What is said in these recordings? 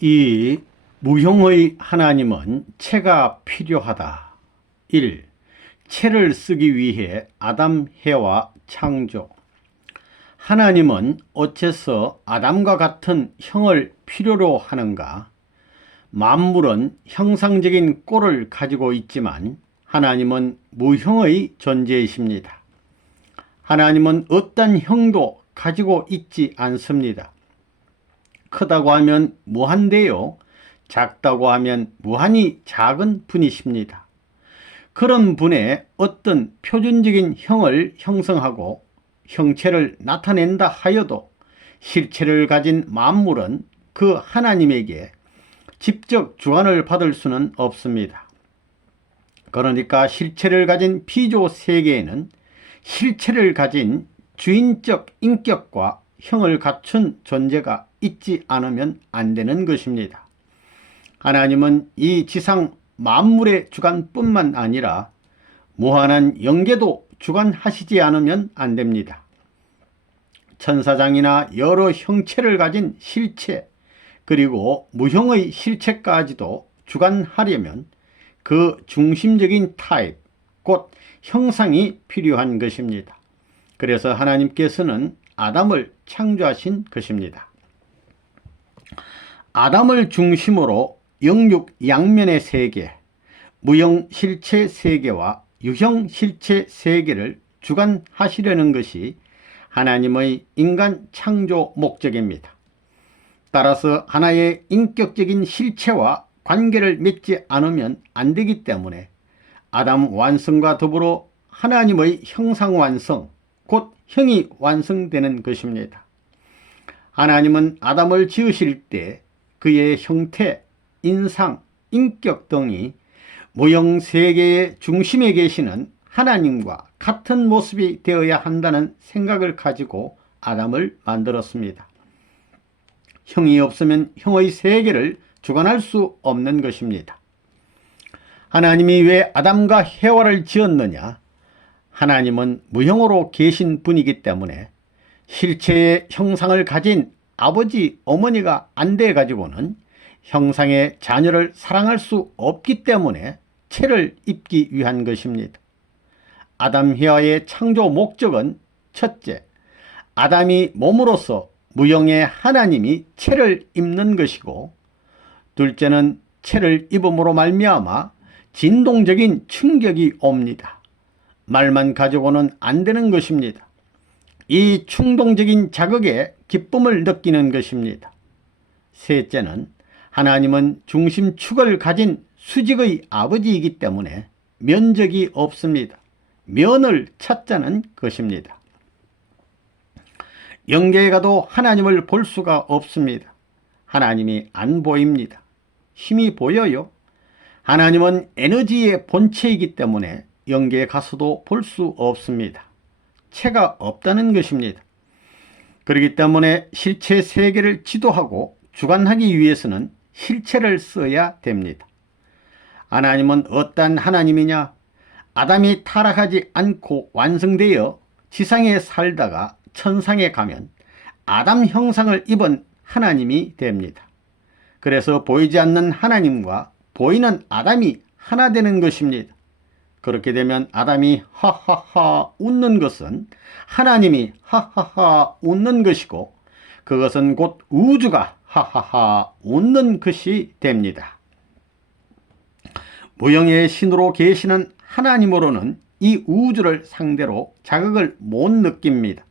이 무형의 하나님은 채가 필요하다. 1. 채를 쓰기 위해 아담, 해와 창조. 하나님은 어째서 아담과 같은 형을 필요로 하는가? 만물은 형상적인 꼴을 가지고 있지만 하나님은 무형의 존재이십니다. 하나님은 어떤 형도 가지고 있지 않습니다. 크다고 하면 무한대요, 작다고 하면 무한히 작은 분이십니다. 그런 분의 어떤 표준적인 형을 형성하고 형체를 나타낸다 하여도 실체를 가진 만물은 그 하나님에게 직접 주관을 받을 수는 없습니다. 그러니까 실체를 가진 피조 세계에는 실체를 가진 주인적 인격과 형을 갖춘 존재가 있지 않으면 안 되는 것입니다. 하나님은 이 지상 만물의 주관뿐만 아니라 무한한 영계도 주관하시지 않으면 안 됩니다. 천사장이나 여러 형체를 가진 실체, 그리고 무형의 실체까지도 주관하려면 그 중심적인 타입, 곧 형상이 필요한 것입니다. 그래서 하나님께서는 아담을 창조하신 것입니다. 아담을 중심으로 영육 양면의 세계, 무형 실체 세계와 유형 실체 세계를 주관하시려는 것이 하나님의 인간 창조 목적입니다. 따라서 하나의 인격적인 실체와 관계를 맺지 않으면 안 되기 때문에 아담 완성과 더불어 하나님의 형상 완성, 곧 형이 완성되는 것입니다. 하나님은 아담을 지으실 때 그의 형태, 인상, 인격 등이 무형 세계의 중심에 계시는 하나님과 같은 모습이 되어야 한다는 생각을 가지고 아담을 만들었습니다. 형이 없으면 형의 세계를 주관할 수 없는 것입니다. 하나님이 왜 아담과 해와를 지었느냐? 하나님은 무형으로 계신 분이기 때문에 실체의 형상을 가진 아버지, 어머니가 안 돼 가지고는 형상의 자녀를 사랑할 수 없기 때문에 채를 입기 위한 것입니다. 아담, 해와의 창조 목적은 첫째, 아담이 몸으로서 무형의 하나님이 채를 입는 것이고, 둘째는 채를 입음으로 말미암아 진동적인 충격이 옵니다. 말만 가지고는 안 되는 것입니다. 이 충동적인 자극에 기쁨을 느끼는 것입니다. 셋째는 하나님은 중심축을 가진 수직의 아버지이기 때문에 면적이 없습니다. 면을 찾자는 것입니다. 영계에 가도 하나님을 볼 수가 없습니다. 하나님이 안 보입니다. 힘이 보여요? 하나님은 에너지의 본체이기 때문에 영계에 가서도 볼 수 없습니다. 채가 없다는 것입니다. 그렇기 때문에 실체 세계를 지도하고 주관하기 위해서는 실체를 써야 됩니다. 하나님은 어떤 하나님이냐? 아담이 타락하지 않고 완성되어 지상에 살다가 천상에 가면 아담 형상을 입은 하나님이 됩니다. 그래서 보이지 않는 하나님과 보이는 아담이 하나 되는 것입니다. 그렇게 되면 아담이 하하하 웃는 것은 하나님이 하하하 웃는 것이고, 그것은 곧 우주가 하하하 웃는 것이 됩니다. 무형의 신으로 계시는 하나님으로는 이 우주를 상대로 자극을 못 느낍니다.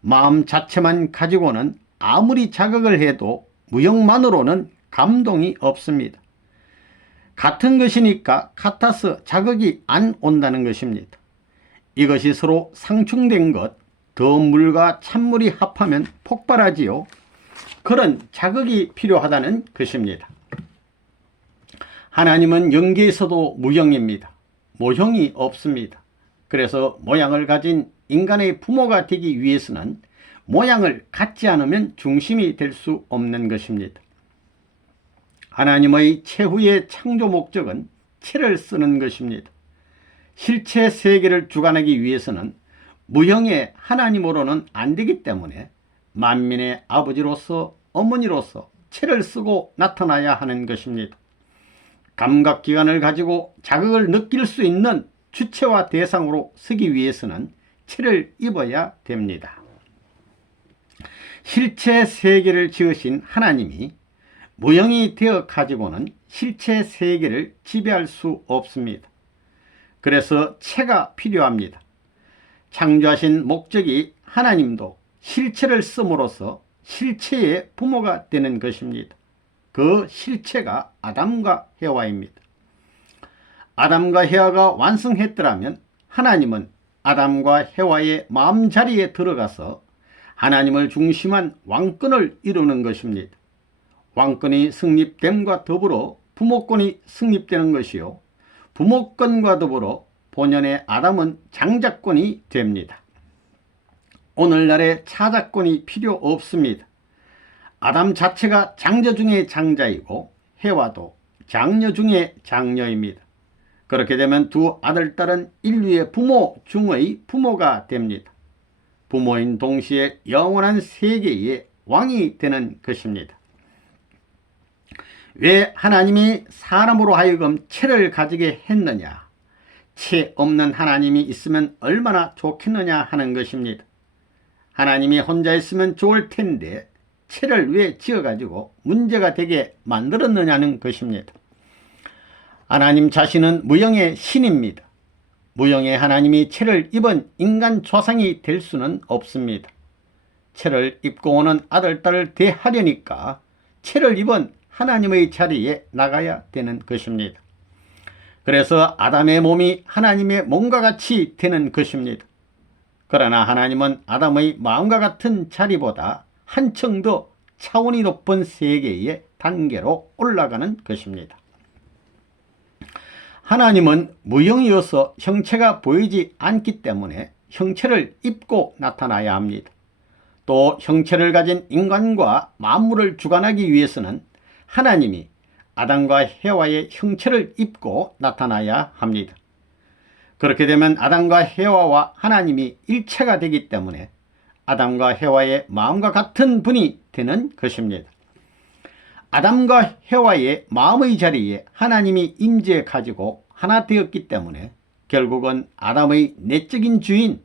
마음 자체만 가지고는 아무리 자극을 해도 무형만으로는 감동이 없습니다. 같은 것이니까 같아서 자극이 안 온다는 것입니다. 이것이 서로 상충된 것, 더 물과 찬물이 합하면 폭발하지요. 그런 자극이 필요하다는 것입니다. 하나님은 영계에서도 무형입니다. 모형이 없습니다. 그래서 모양을 가진 인간의 부모가 되기 위해서는 모양을 갖지 않으면 중심이 될 수 없는 것입니다. 하나님의 최후의 창조 목적은 채를 쓰는 것입니다. 실체 세계를 주관하기 위해서는 무형의 하나님으로는 안 되기 때문에 만민의 아버지로서, 어머니로서, 체를 쓰고 나타나야 하는 것입니다. 감각기관을 가지고 자극을 느낄 수 있는 주체와 대상으로 서기 위해서는 체를 입어야 됩니다. 실체 세계를 지으신 하나님이 무형이 되어 가지고는 실체 세계를 지배할 수 없습니다. 그래서 체가 필요합니다. 창조하신 목적이 하나님도 실체를 씀으로써 실체의 부모가 되는 것입니다. 그 실체가 아담과 해와입니다. 아담과 해와가 완성했더라면 하나님은 아담과 해와의 마음자리에 들어가서 하나님을 중심한 왕권을 이루는 것입니다. 왕권이 성립됨과 더불어 부모권이 성립되는 것이요, 부모권과 더불어 본연의 아담은 장자권이 됩니다. 오늘날의 차자권이 필요 없습니다. 아담 자체가 장자 중의 장자이고 해와도 장녀 중의 장녀입니다. 그렇게 되면 두 아들, 딸은 인류의 부모 중의 부모가 됩니다. 부모인 동시에 영원한 세계의 왕이 되는 것입니다. 왜 하나님이 사람으로 하여금 체를 가지게 했느냐? 체 없는 하나님이 있으면 얼마나 좋겠느냐 하는 것입니다. 하나님이 혼자 있으면 좋을 텐데 체를 왜 지어가지고 문제가 되게 만들었느냐는 것입니다. 하나님 자신은 무형의 신입니다. 무형의 하나님이 체를 입은 인간 조상이 될 수는 없습니다. 체를 입고 오는 아들, 딸을 대하려니까 체를 입은 하나님의 자리에 나가야 되는 것입니다. 그래서 아담의 몸이 하나님의 몸과 같이 되는 것입니다. 그러나 하나님은 아담의 마음과 같은 자리보다 한층 더 차원이 높은 세계의 단계로 올라가는 것입니다. 하나님은 무형이어서 형체가 보이지 않기 때문에 형체를 입고 나타나야 합니다. 또 형체를 가진 인간과 만물을 주관하기 위해서는 하나님이 아담과 해와의 형체를 입고 나타나야 합니다. 그렇게 되면 아담과 해와와 하나님이 일체가 되기 때문에 아담과 해와의 마음과 같은 분이 되는 것입니다. 아담과 해와의 마음의 자리에 하나님이 임재해 가지고 하나 되었기 때문에 결국은 아담의 내적인 주인,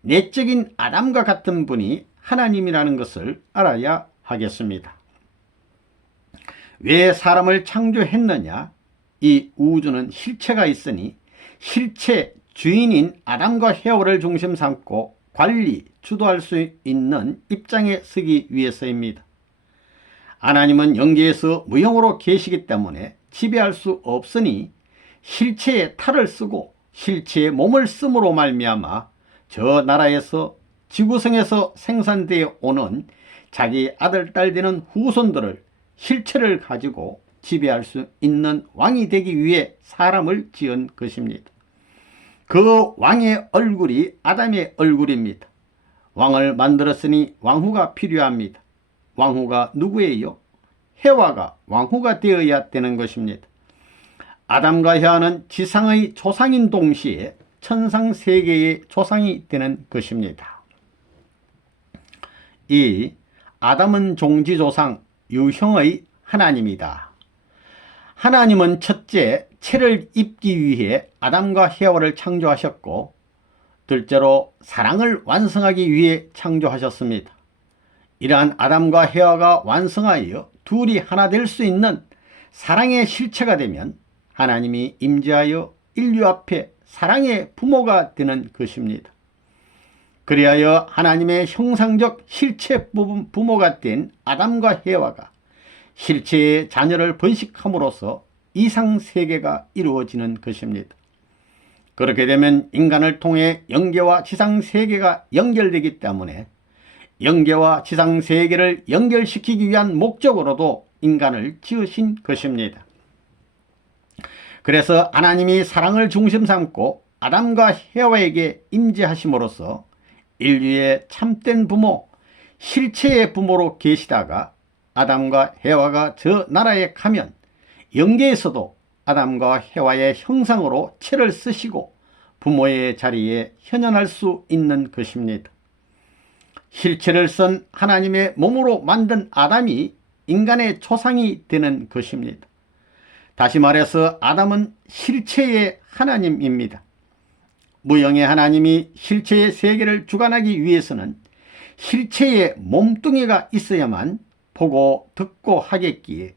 내적인 아담과 같은 분이 하나님이라는 것을 알아야 하겠습니다. 왜 사람을 창조했느냐? 이 우주는 실체가 있으니 실체 주인인 아담과 해와를 중심 삼고 관리, 주도할 수 있는 입장에 서기 위해서입니다. 하나님은 영계에서 무형으로 계시기 때문에 지배할 수 없으니 실체의 탈을 쓰고 실체의 몸을 씀으로 말미암아 저 나라에서 지구성에서 생산되어 오는 자기 아들, 딸 되는 후손들을 실체를 가지고 지배할 수 있는 왕이 되기 위해 사람을 지은 것입니다. 그 왕의 얼굴이 아담의 얼굴입니다. 왕을 만들었으니 왕후가 필요합니다. 왕후가 누구예요? 해와가 왕후가 되어야 되는 것입니다. 아담과 해와는 지상의 조상인 동시에 천상세계의 조상이 되는 것입니다. 이 아담은 종지조상 유형의 하나님이다. 하나님은 첫째 체를 입기 위해 아담과 해와를 창조하셨고 둘째로 사랑을 완성하기 위해 창조하셨습니다. 이러한 아담과 해와가 완성하여 둘이 하나 될 수 있는 사랑의 실체가 되면 하나님이 임재하여 인류 앞에 사랑의 부모가 되는 것입니다. 그리하여 하나님의 형상적 실체 부모가 된 아담과 해와가 실체의 자녀를 번식함으로써 이상세계가 이루어지는 것입니다. 그렇게 되면 인간을 통해 영계와 지상세계가 연결되기 때문에 영계와 지상세계를 연결시키기 위한 목적으로도 인간을 지으신 것입니다. 그래서 하나님이 사랑을 중심 삼고 아담과 해와에게 임재하심으로써 인류의 참된 부모, 실체의 부모로 계시다가 아담과 해와가 저 나라에 가면 영계에서도 아담과 해와의 형상으로 체를 쓰시고 부모의 자리에 현현할 수 있는 것입니다. 실체를 쓴 하나님의 몸으로 만든 아담이 인간의 초상이 되는 것입니다. 다시 말해서 아담은 실체의 하나님입니다. 무형의 하나님이 실체의 세계를 주관하기 위해서는 실체의 몸뚱이가 있어야만 보고 듣고 하겠기에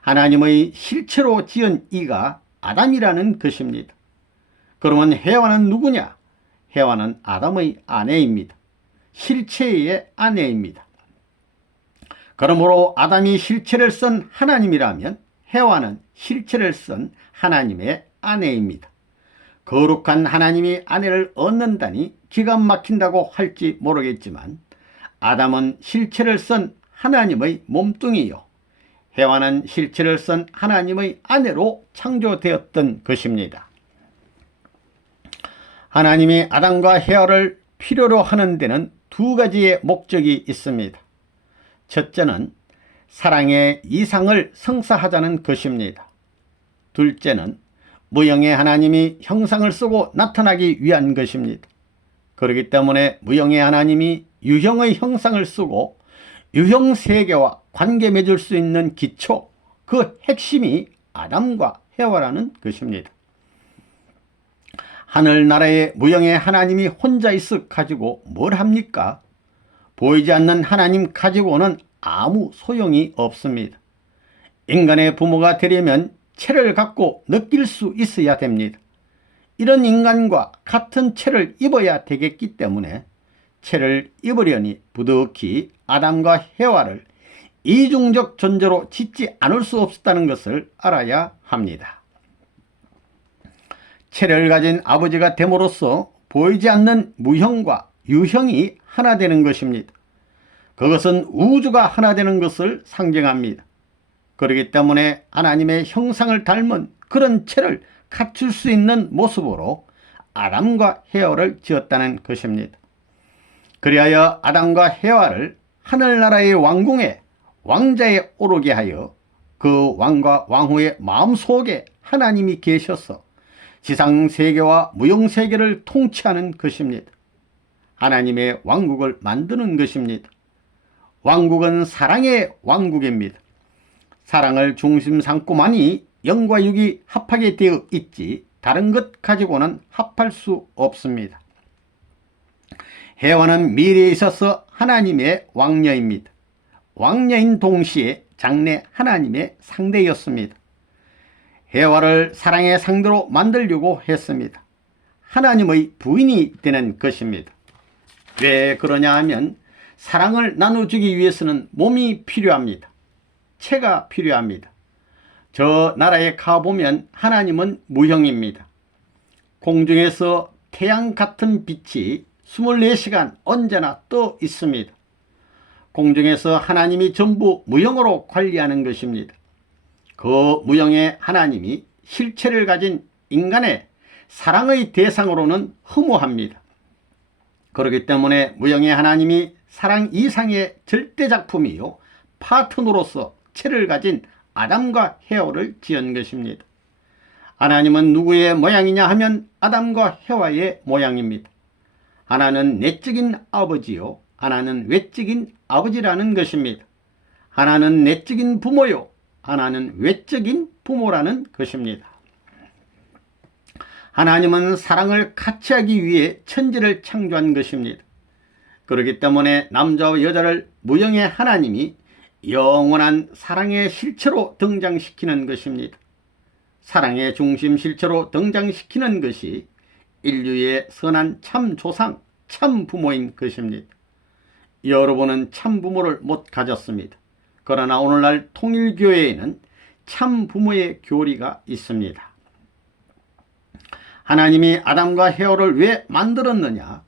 하나님의 실체로 지은 이가 아담이라는 것입니다. 그러면 해와는 누구냐? 해와는 아담의 아내입니다. 실체의 아내입니다. 그러므로 아담이 실체를 쓴 하나님이라면 해와는 실체를 쓴 하나님의 아내입니다. 거룩한 하나님이 아내를 얻는다니 기가 막힌다고 할지 모르겠지만 아담은 실체를 쓴 하나님의 몸뚱이요, 해와는 실체를 쓴 하나님의 아내로 창조되었던 것입니다. 하나님이 아담과 해와를 필요로 하는 데는 두 가지의 목적이 있습니다. 첫째는 사랑의 이상을 성사하자는 것입니다. 둘째는 무형의 하나님이 형상을 쓰고 나타나기 위한 것입니다. 그렇기 때문에 무형의 하나님이 유형의 형상을 쓰고 유형 세계와 관계 맺을 수 있는 기초, 그 핵심이 아담과 해와라는 것입니다. 하늘나라에 무형의 하나님이 혼자 있어 가지고 뭘 합니까? 보이지 않는 하나님 가지고는 아무 소용이 없습니다. 인간의 부모가 되려면 체를 갖고 느낄 수 있어야 됩니다. 이런 인간과 같은 체를 입어야 되겠기 때문에 체를 입으려니 부득이 아담과 해와를 이중적 존재로 짓지 않을 수 없었다는 것을 알아야 합니다. 체를 가진 아버지가 됨으로써 보이지 않는 무형과 유형이 하나 되는 것입니다. 그것은 우주가 하나 되는 것을 상징합니다. 그렇기 때문에 하나님의 형상을 닮은 그런 체를 갖출 수 있는 모습으로 아담과 해와를 지었다는 것입니다. 그리하여 아담과 해와를 하늘나라의 왕궁에 왕자에 오르게 하여 그 왕과 왕후의 마음속에 하나님이 계셔서 지상세계와 무형세계를 통치하는 것입니다. 하나님의 왕국을 만드는 것입니다. 왕국은 사랑의 왕국입니다. 사랑을 중심 삼고만이 영과 육이 합하게 되어 있지 다른 것 가지고는 합할 수 없습니다. 해와는 미래에 있어서 하나님의 왕녀입니다. 왕녀인 동시에 장래 하나님의 상대였습니다. 해와를 사랑의 상대로 만들려고 했습니다. 하나님의 부인이 되는 것입니다. 왜 그러냐 하면 사랑을 나눠주기 위해서는 몸이 필요합니다. 체가 필요합니다. 저 나라에 가보면 하나님은 무형입니다. 공중에서 태양 같은 빛이 24시간 언제나 떠 있습니다. 공중에서 하나님이 전부 무형으로 관리하는 것입니다. 그 무형의 하나님이 실체를 가진 인간의 사랑의 대상으로는 허무합니다. 그렇기 때문에 무형의 하나님이 사랑 이상의 절대작품이요 파트너로서 체를 가진 아담과 해와를 지은 것입니다. 하나님은 누구의 모양이냐 하면 아담과 해와의 모양입니다. 하나는 내적인 아버지요, 하나는 외적인 아버지라는 것입니다. 하나는 내적인 부모요, 하나는 외적인 부모라는 것입니다. 하나님은 사랑을 같이 하기 위해 천지를 창조한 것입니다. 그렇기 때문에 남자와 여자를 무형의 하나님이 영원한 사랑의 실체로 등장시키는 것입니다. 사랑의 중심 실체로 등장시키는 것이 인류의 선한 참 조상, 참 부모인 것입니다. 여러분은 참 부모를 못 가졌습니다. 그러나 오늘날 통일교회에는 참 부모의 교리가 있습니다. 하나님이 아담과 해와를 왜 만들었느냐?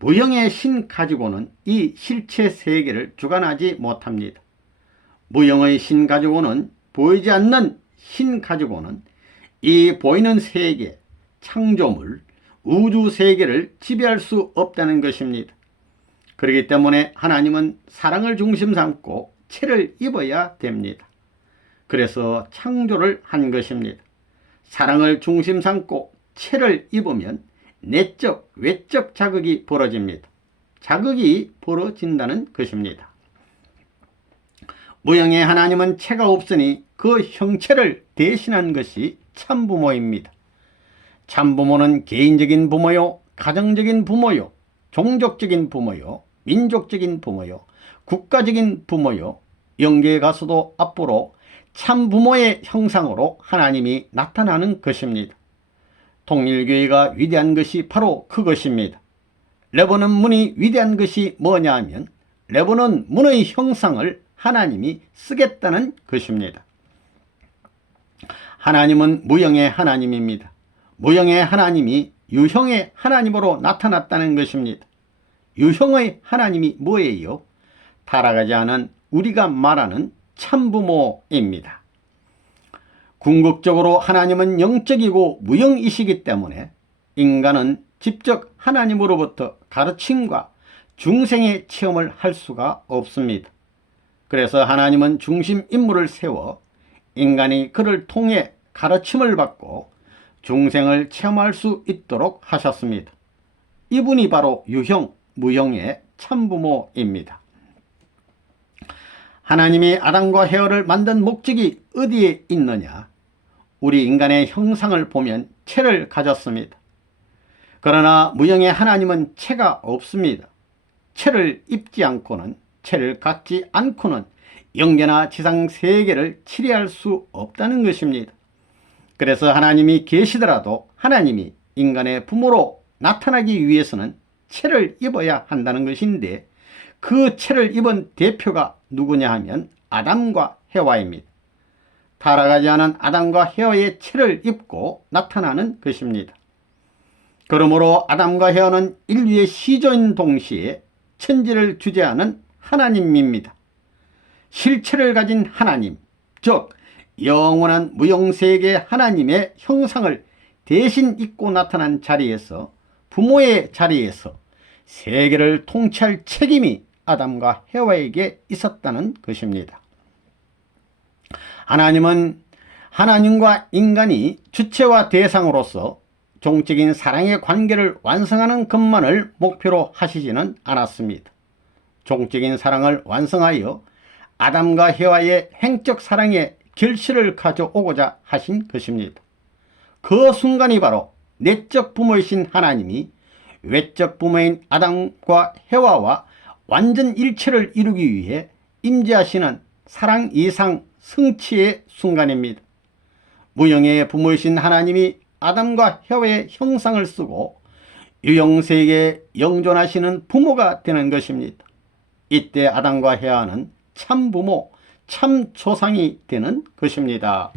무형의 신 가지고는 이 실체 세계를 주관하지 못합니다. 무형의 신 가지고는, 보이지 않는 신 가지고는 이 보이는 세계, 창조물, 우주 세계를 지배할 수 없다는 것입니다. 그렇기 때문에 하나님은 사랑을 중심 삼고 체를 입어야 됩니다. 그래서 창조를 한 것입니다. 사랑을 중심 삼고 체를 입으면 내적, 외적 자극이 벌어집니다. 자극이 벌어진다는 것입니다. 무형의 하나님은 체가 없으니 그 형체를 대신한 것이 참부모입니다. 참부모는 개인적인 부모요, 가정적인 부모요, 종족적인 부모요, 민족적인 부모요, 국가적인 부모요, 영계에 가서도 앞으로 참부모의 형상으로 하나님이 나타나는 것입니다. 통일교회가 위대한 것이 바로 그것입니다. 레바논 문이 위대한 것이 뭐냐 하면 레바논 문의 형상을 하나님이 쓰겠다는 것입니다. 하나님은 무형의 하나님입니다. 무형의 하나님이 유형의 하나님으로 나타났다는 것입니다. 유형의 하나님이 뭐예요? 타락하지 않은 우리가 말하는 참부모입니다. 궁극적으로 하나님은 영적이고 무형이시기 때문에 인간은 직접 하나님으로부터 가르침과 중생의 체험을 할 수가 없습니다. 그래서 하나님은 중심 인물을 세워 인간이 그를 통해 가르침을 받고 중생을 체험할 수 있도록 하셨습니다. 이분이 바로 유형, 무형의 참부모입니다. 하나님이 아담과 헤어를 만든 목적이 어디에 있느냐? 우리 인간의 형상을 보면 체를 가졌습니다. 그러나 무형의 하나님은 체가 없습니다. 체를 입지 않고는, 체를 갖지 않고는 영계나 지상 세계를 치리할 수 없다는 것입니다. 그래서 하나님이 계시더라도 하나님이 인간의 부모로 나타나기 위해서는 체를 입어야 한다는 것인데, 그 체를 입은 대표가 누구냐 하면 아담과 헤와입니다. 타락하지 않은 아담과 헤와의 체를 입고 나타나는 것입니다. 그러므로 아담과 헤와는 인류의 시조인 동시에 천지를 주재하는 하나님입니다. 실체를 가진 하나님, 즉 영원한 무형세계 하나님의 형상을 대신 입고 나타난 자리에서, 부모의 자리에서 세계를 통치할 책임이 아담과 헤와에게 있었다는 것입니다. 하나님은 하나님과 인간이 주체와 대상으로서 종적인 사랑의 관계를 완성하는 것만을 목표로 하시지는 않았습니다. 종적인 사랑을 완성하여 아담과 헤와의 행적 사랑의 결실을 가져오고자 하신 것입니다. 그 순간이 바로 내적 부모이신 하나님이 외적 부모인 아담과 헤와와 완전 일체를 이루기 위해 임재하시는 사랑 이상 성취의 순간입니다. 무형의 부모이신 하나님이 아담과 헤와의 형상을 쓰고 유형세계에 영존하시는 부모가 되는 것입니다. 이때 아담과 헤와는 참부모, 참조상이 되는 것입니다.